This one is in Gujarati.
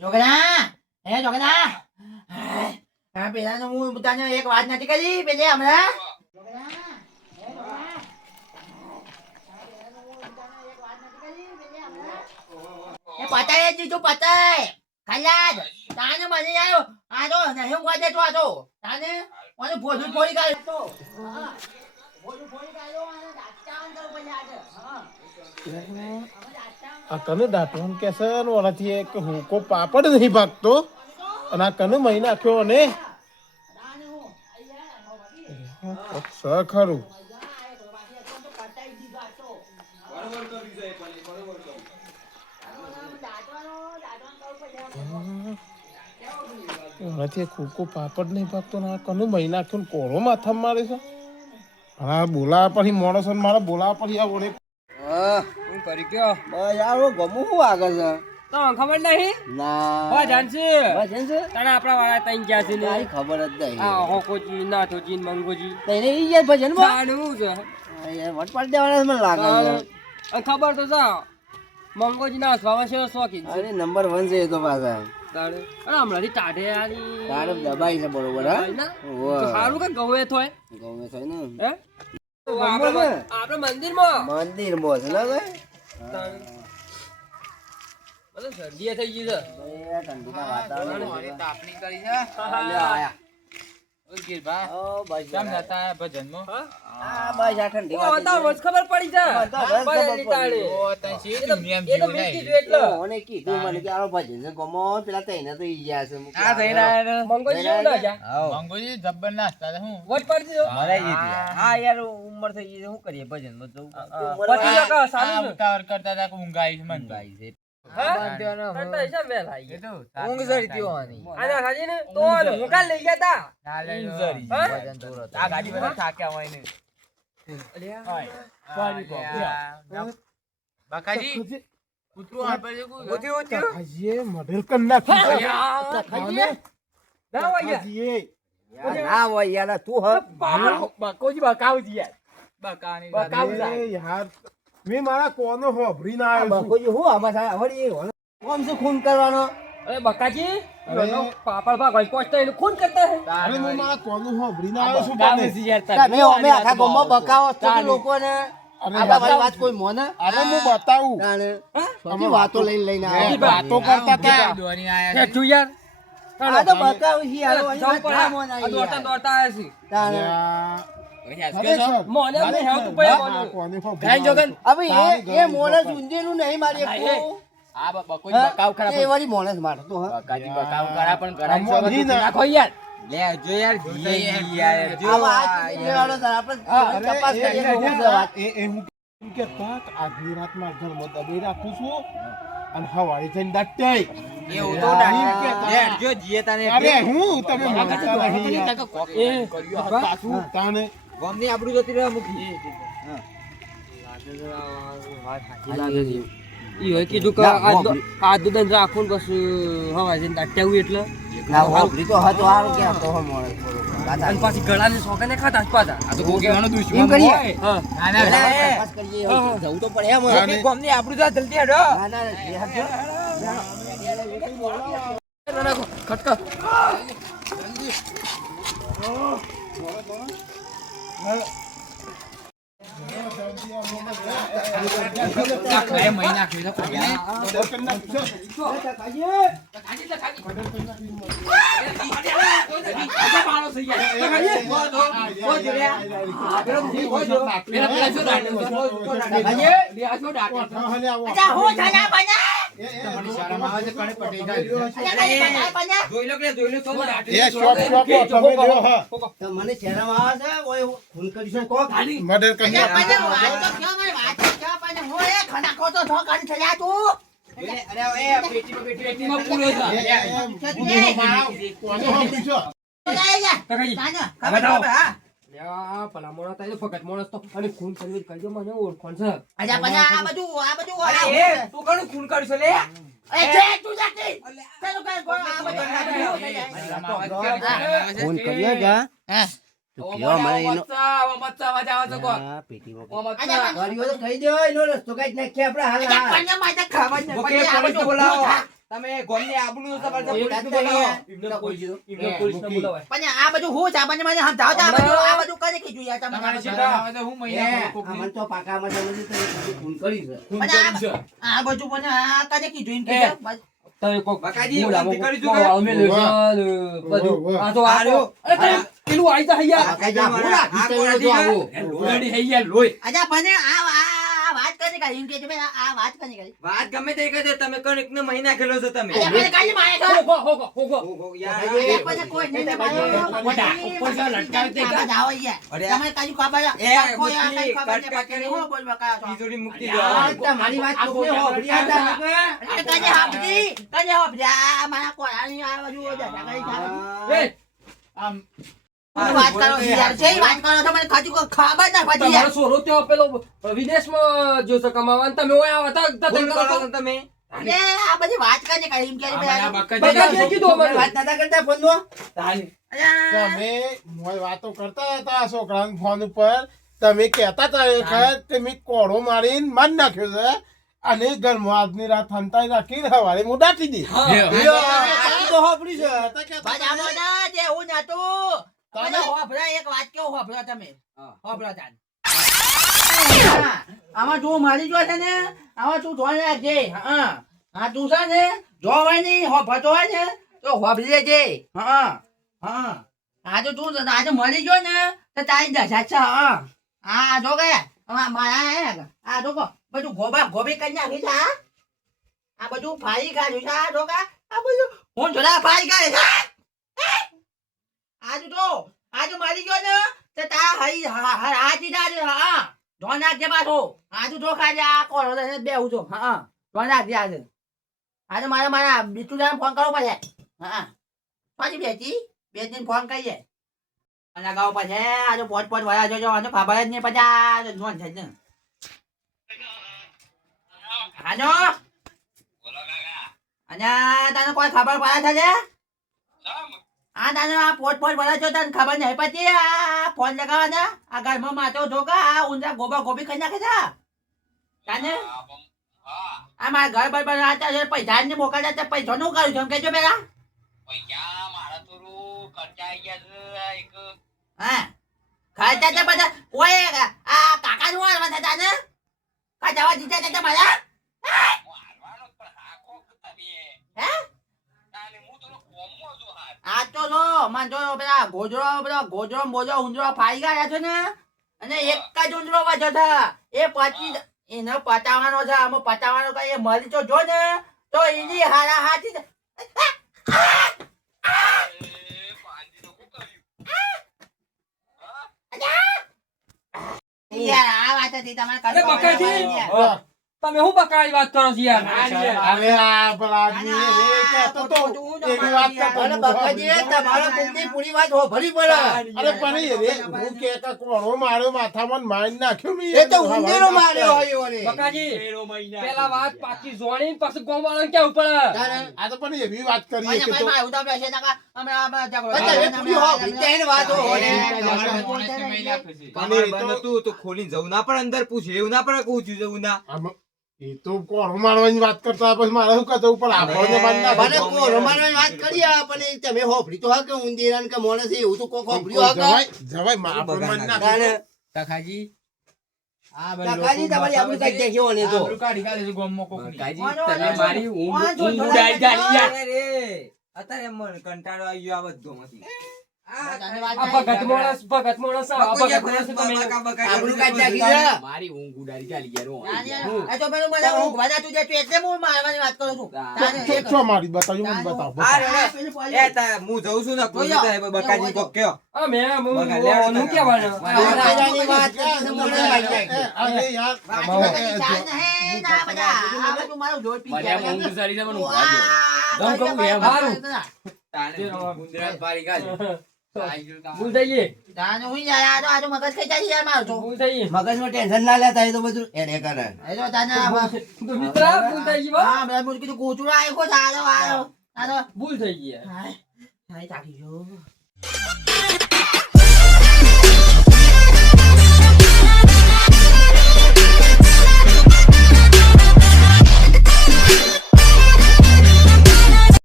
જોગના હે જોગના હા પેલા હું તને એક વાત નથી કરી, પેલે હમણાં? પતાય દીધું, પતાય. ખલાદ તાને મને આવ્યો આ તો નહીં ઊંઘવા તો આ તો. તાને મને ભોજું ફોડી કાઢ્યો તો હા અને આ કને દાંતણ કે છે ઓલાથી એક હુકો પાપડ નહીં ભાગતો. અને આ કને મહી નાખ્યો ને તાને હું ખરું ઓનાથી એક હુંકો પાપડ નહીં ભાગતો ને આ કને મહી નાખ્યો ને કોળો માથામાં મારે છે. હા બોલાવા પછી માણસો ને મારા બોલાવા પછી આ ઓળે હું કરી ગયો. બસ યાર હું ગમું આગળ છે? તો ખબર નહીં? ના. હો જાનસી બસ છે? તને આપણા વાળા તઈ ગયા છે ને. ખબર જ નહીં. આ હોકોજી ને મંગોજી. તઈને ઈ યાર ભજનમાં હું છે? વટ પાડી દેવાના મને લાગે છે. ખબર તો છે મંગોજી ના શોખીન છે. અરે નંબર વન છે એ તો પાછા. તાણ અને હમણાંથી ટાઢે આની તારે દબાઈ છે બરોબર હા ના? ઓવે. તો સારું કે ગવે થોય ગમે છે ને હે આપણે મંદિરમાં મંદિરમાં છે ને ભાઈ તાણ. બધું શરદી થઈ ગઈ છે એ ઠંડીના વાતાવરણ છે. કરી છે આયા. ઓ ગીરભા ઓ બસ કેમ જતા હે ભજનમાં? હા? આ બસ આ ઠંડી ઓ, હતા વચ ખબર પડી જા હતા વચ ભાઈ ઓ તને શી એ તો દુનિયામાં એ તો જીવું મેં નહીં. કીધું એટલે. મને કીધું મને કે આરો ભજન છે ગમો. પેલા તઈને તો ઈ ગયા છે આ જઈને મંગોજી જેવું ના જા મંગુજી જબ્બર નાસ્તા હું? વચ પડી દીધો? હા. યાર ઉંમર થઈ ગઈ શું કરીએ? ભજનમાં જવું પછી જો કે આ સારું છે? ઉતાવળ કરતા હતા કે ઊંઘ આવી છે મને હા? તને ઊંઘ જરી દીવાની આના. ખાજી ને તો હું લઈ ગયા તા? ઊંઘ જરી હા? ભજન આ ગાડી બધા થાક્યા હોય ને. બકાજી કૂતરું હાથ પર છે કોઈ? કાકાજીએ મઢેલ કરી નાખ્યું છે. ખાજી? ના હોય યાર. ના હોય યાર તું હ? બકોજી બકાવજી યાર. બકાની બકા- યાર. મેં મારા કોનો હોભરી ના આવ્યો છું. બકોજી હું આમાં થાય વળી કોમ છે ખૂન કરવાનો અરે બકાજી. એનો પાપડ ભાગ હોય પહોંચતા એનું ખૂન કરતા હે અરે હું મારા કોનો હોભરી ના આવ્યો છું તને. તમે અમે આખા ગામમાં બકાવો છો લોકો લોકોને અરે આ મારી વાત કોઈ મોને અરે હું બતાવું તાણે હા? શોથી વાતો લઈને લઈને આવ્યા વાતો કરતા હતા દોરી આયા છે. તું યાર આ તો બકાવ છે યાર અહીં પડે. ના મોને આ આવી દોડતા. દોડતા આવ્યા છે. આજની રાતમાં ઘરમાં દબાઈ રાખું છું અને હવારે જઈને દાટ્યાય. એવું તો જો જીએ તને અરે હું? તમે માનતા નહીં એ પાછું તાને ગોમની આબરૂ જતી રહે મૂકી ઈ હોય કીધું કે આ દુધન રાખું ને પછી હવા જઈને દાટ્યાવું એટલે હ. પાછી ગળાને શોખને ખાતા જ પાછા આ તો ગોગીવાનો દુશ્મન કરીએ? ના, ના, પેલા ના. તપાસ કરીએ એવું જવું તો પડે એમ હોય. તાને- ગોમની આબરૂ જા જલ્દી હેડો ના, ના, ખટકા આ ખાય મહિના તમારી શાળામાં આવે છે કણે પટેલ જાય. જોઈ લો કે જોઈ લો તો એ શોપ શોપ તમે લ્યો હા તો શહેરમાં આવે છે ઓય ખૂન કરીશું કોક મર્ડર કરી પણ વાત તો કયો મને વાત તો કયો પણ હું એ ખનાખો તો છો થયા તું અરે એ પેટીમાં પેટીમાં પૂરો છે એ- એ- મારા કોને હોભરી છો? બોલાય જા કાકાજી તાનો હવે ખબર જાઓ. તો હા લ્યા, ભલા મોણસ થાય તો ફગત મોણસ તો. અને ખૂન સર્વિસ કરી મને ઓળખણ છે. અલ્યા પણ આ બધું આ બધું અરે તું કોનું ખૂન કર્યું લે? એ જે તું જાતી. ચાલો કર ગો આ બધું આ બધું થઈ જાય. શાળામાં આવે છે, શાળામાં આવે છે. ખૂન કર્યો જા. હા. તો તમે ગોમની આબરૂ તમારે એ તો રીતનું બોલાવો. બનાવો. એમને પોલીસ- એમને એ, પોલીસને મૂકી. બોલાવાય. પણ આ બધું હું છે મને મને આ બધું આ બધું કરે તમે તમારે. તો હું મહિના. અમને તો કરી છે. છે. આ બધું આ કરે. તમે કોક બકાજી, કરી અમે બધું. આ તો આર્યો. પેલું આઈ જા. બકાજી, આ આ કરી કાઢી કે તમે આ વાત કરી કાઢી વાત ગમે તે કહે તમે કણ એકનો મહિના ખેલો છો તમે મને કાઢી મારે તો હોગો, હોગો, હોગો. ઓહો, યાર, એ પછી કોઈ નહીં તમારે મોટા, ઉપરથી લટકાવી દે તમે જાઓ યાર. અરે, તમે કાઢી ખબર એ, કોઈ આ કાંઈ ખબર કરી. પછી હું બોલવા કાઢો છો. તિજોરી મૂકી યાર, દો તમારી વાત હોભળી હતા. અરે કાઢી હાંભળી, કાઢી હાંભળી. આ મારા કોળાની આ બાજુ દાદા કાઢી ખાવા. એ, આમ, વાત કરો યાર? શેની વાત કરો છો? મને ખાધી કોઈ ખબર ના પડી યાર. છોરો ત્યાં પેલો વિદેશમાં જો છે કમાવા તમે ઓય આવા તા- તા- કરો તમે અરે આ બધી વાત કરી કાઢી એમ કે આ ભાઈ મારા આ- બકાજી બકાજીએ કીધું અમારે. વાત નતા કરતા ફોનમાં? તારી. તમે મોય વાતો કરતા હતા આ ફોન ઉપર તમે કહેતા હતા એ વખત કે કોળો મારીને મારી નાખ્યો છે અને ઘરમાં આજની રાત હંતાઈ રાખી સવારે હું દાટી દી તો હોભળી છે. બધા બધા જે હું નતું. તમે? બધા એક વાત કેવું હોભળો તમે. હા. તાન. આમાં તું મારી જો છે ને આમાં તું ધોઈ રાખજે. હા. હા તું છે ને જો હોય ને હોભળતો હોય ને તો હોભરી લેજે. હા. હા. આ તો તું આજે મળી ગયો ને તો તારી દશા છે. હા. હા જો આ મારા હે આ જો બધું ગોબા ગોબી કરી નાખી છે? આ બધું ફાઈ કાઢ્યું છે આ જો આ બધું હું જોડા ફાઈ કાઢે છે. આજુ તો આજ મારી ગયો ને તો તા હઈ હાજી દાજ હા ધોન જે પાછો. આજુ તો ખાજે આ કોરો ને બેહું છું હા ધોન જે આજે. આજે મારે મારા બીટુ ફોન કરવો પડે. હા પાછી બેસી. બે દિન ફોન કરીએ. અને ગાવ પછી આજે પોચ પોચ વયા જોજો અને ખબર જ નહીં પછી આ નોન થાય ને. હાજો અને તને કોઈ ખબર પડે છે લે? આ નાના આ પોટ પોટ વયા જો તને ખબર નહીં પછી આ ફોન લગાવવાના? આ ઘરમાં માથો ધોકા આ ઊંધા ગોબા ગોબી ખાઈ નાખે છે? તને આ મારા ઘર પર બનાવતા છે પૈસા ને મોકલતા છે પૈસા નું કરું છે કહેજો પેલા હા? ખર્ચા છે બધા ઓય આ કાકા નું હાલવા થતા ને? કા જવા દીધા છે તમારા? હે? આ તો જો જો પેલા ગોજરો પેલો ગોજરો બોજો ઉંદરો ફાઈ ગયા છે ને અને એક જ ઉંદરો વાંચો છે એ પછી એને પટાવવાનો છે આમાં પટાવવાનો કઈ એ મરી તો જો ને તો એની હારા હાથી. યાર આ વાત હતી તમારે! યાર. તમે હું બકાઈ વાત કરો છો યાર હવે આ આદમી એ કહેતો તો એની વાત કરતો અને. બકાજી, તમારા કોકની પૂરી વાત હોભળી પડે. અરે પણ એ હું કે કે કોળો માર્યો માથામાં ને મારી નાખ્યો મેં એ તો ઉંદેરો માર્યો હોય એઓને. બકાજી પેલા વાત પાછી જોણી પછી ગોમ વાળા કેવું પડે તારે? આ તો પણ એવી વાત ભાઈ, કે તો ભાઈ, ઉધા બેસે નકા, અમે આ પણ થાય. તમે પૂરી હોભળી ત્રણ વાતો મહિના ખસી. અને એ તો- તો ખોલીને જવું ના પણ અંદર પૂછે એવું ના પણ કહું છું જવું ના એ તો કોણ મારવાની વાત કરતા પછી મારે શું કહેતો પણ આપણને વાત મને કરતો. કો રમાડવાની વાત કરી આ, પણ તમે હોફરી તો હા કે ઉંદેરા કે માણસ એવું તો કોક હોફરી હા કે? જવાયમાં આપણને મન ના તખાજી. આ બધા કાકાજી લોકો તમારી આબરૂ કાઢી નાખી હોને તો. આબરૂ કાઢી કાઢે છે ગામમાં કોકની. કાજી, તમે મારી ઊંઘ ઊંઘ વાંધો ઉડાડી યાર. અત્યારે મને કંટાળો આવી ગયો આ બધોમાંથી. બધાને મારી ઊંઘ ઉડાડી ચાલી ગયા રો. ના, ના, આ તો પેલું બધા ઊંઘવા જતું જતું એટલે હું મારવાની વાત કરું છું. તારે. છો- એક- છો મારી બતાવ્યું મને બતાવો આ બતાવો. રે, આ પેલું પોલીસ- એ તા, હું જઉં છું ને બકાજી કોક કયો. યાર. ઊંઘ સારી છે, મને ઊંઘ આ આવ્યો. કરી ગમ ભૂલ થઈ ગઈ તાને હું યાર આ તો- મગજ કઈ જાય યાર મારું તો. ભૂલ થઈ ગઈ મગજમાં ટેન્શન ના લેતા એ તો બધું એને કરે એ તો તાને તો મિત્ર ભૂલ થઈ ગઈ. હા, મેં બોલ કીધું આયો કો ચાલો, આયો. આ તો- ભૂલ થઈ ગઈ હાય, હાય, થાકી ગયો.